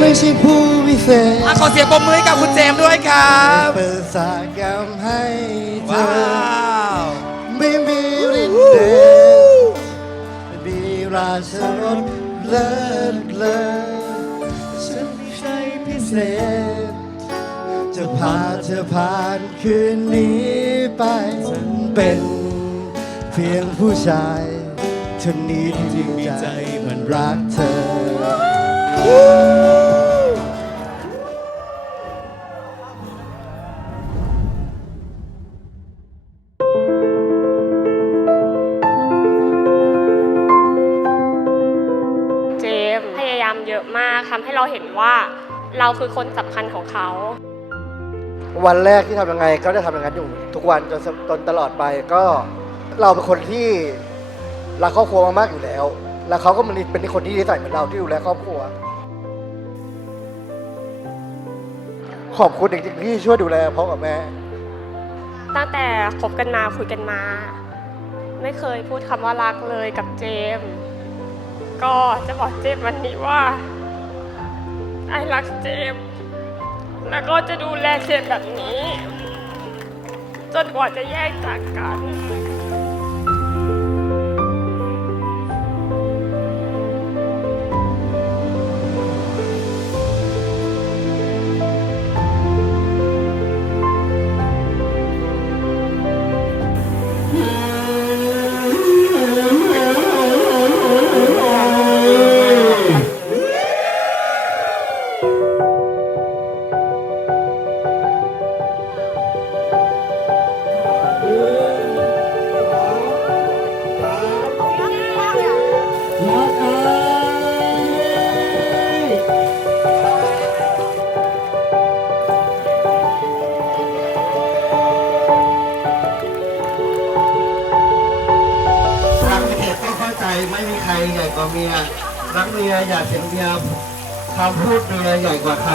ไม่ใช่ผู้พิเศษอะขอเสียงปรบมือให้กับคุณเจมส์ด้วยครับเปิดสากรรมให้เธว้าอว ไม่มีฤทธิ์เดชมีราชรสเลิศเลอฉันไม่ใช่พิเศษ จะพาเธอผ่านคืนนี้ไป ฉันเป็นเพียงผู้ชายเท่านี้ที่จริงใจมันรักเธ เจมส์พยายามเยอะมากทำให้เราเห็นว่า เราคือคนสำคัญของเขา วันแรกที่ทำยังไงก็จะทำอย่างนั้นอยู่ทุกวันจนจนตลอดไปก็เราเป็นคนที่รักครอบครัวมากๆอยู่แล้ว แล้วเขาก็มันเป็นคนที่นิสัยเหมือนเราที่ดูแลครอบครัว ขอบคุณจริงๆที่ช่วยดูแลพ่อกับแม่ ตั้งแต่คบกันมาคุยกันมา ไม่เคยพูดคำว่ารักเลยกับเจมส์ ก็จะบอกเจมส์วันนี้ว่าไอรักเจมส์แล้วก็จะดูแลเจมส์แบบนี้ จนกว่าจะแยกจากกัน ไม่มีใครใหญ่กว่าเมียรักเมียอยากเห็นเมียคำพูดเมียใหญ่กว่าใคร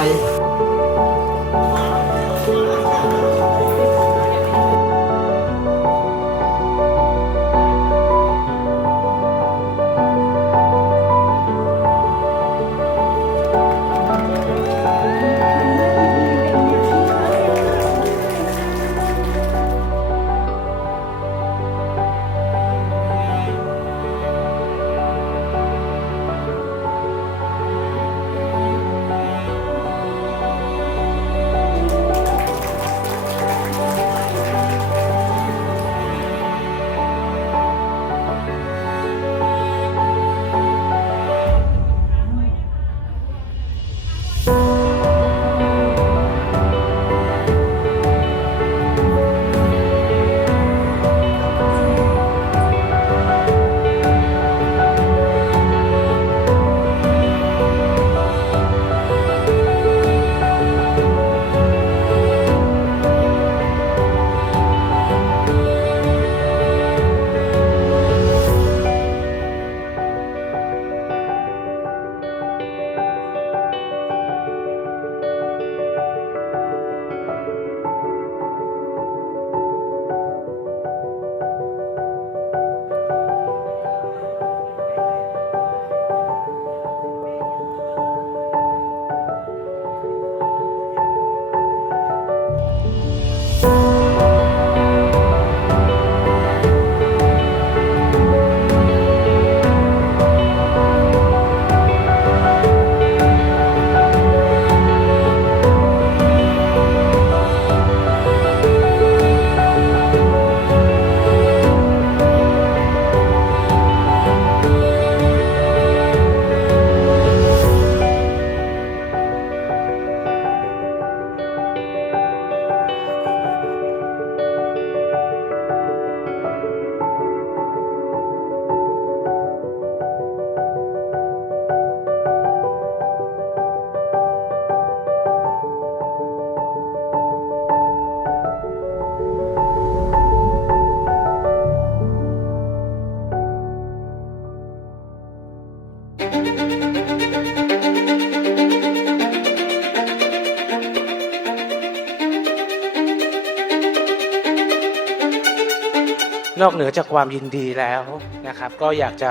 นอกเหนือจากความยินดีแล้วนะครับ ก็อยากจะ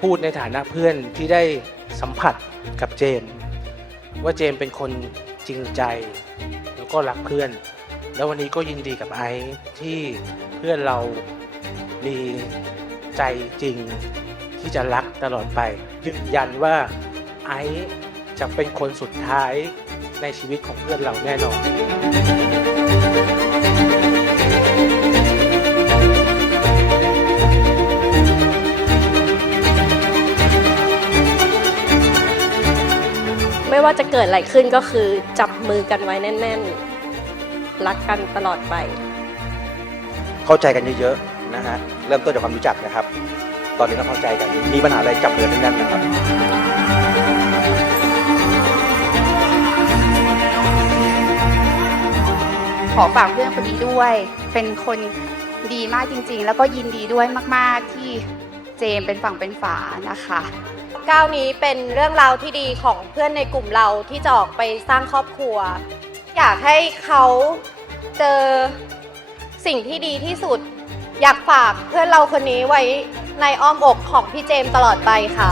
พูดในฐานะเพื่อนที่ได้สัมผัสกับเจม ว่าเจมเป็นคนจริงใจ แล้วก็รักเพื่อน แล้ววันนี้ก็ยินดีกับไอซ์ที่เพื่อนเรามีใจจริงที่จะรักตลอดไปยืนยันว่าไอซ์จะเป็นคนสุดท้ายในชีวิตของเพื่อนเราแน่นอน ไม่ว่าจะเกิดอะไรขึ้นก็คือจับมือกันไว้แน่น ๆ รักกันตลอดไป เข้าใจกันเยอะๆนะฮะเริ่มต้นจากความรู้จักนะครับ ตอนนี้ต้องเข้าใจกันมีปัญหาอะไรจับมือแน่นๆนะครับขอฝากเพื่อนคนนี้ด้วย เป็นคนดีมากจริงๆ แล้วก็ยินดีด้วยมาก ๆ ที่เจมเป็นฝั่งเป็นฝานะคะ ก้านี้เป็นเรื่องราวที่ดีของเพื่อนในกลุ่มเราที่จะออกไปสร้างครอบครัว อยากให้เขาเจอสิ่งที่ดีที่สุด อยากฝากเพื่อนเราคนนี้ไว้ในอ้อมอกของพี่เจมตลอดไปค่ะ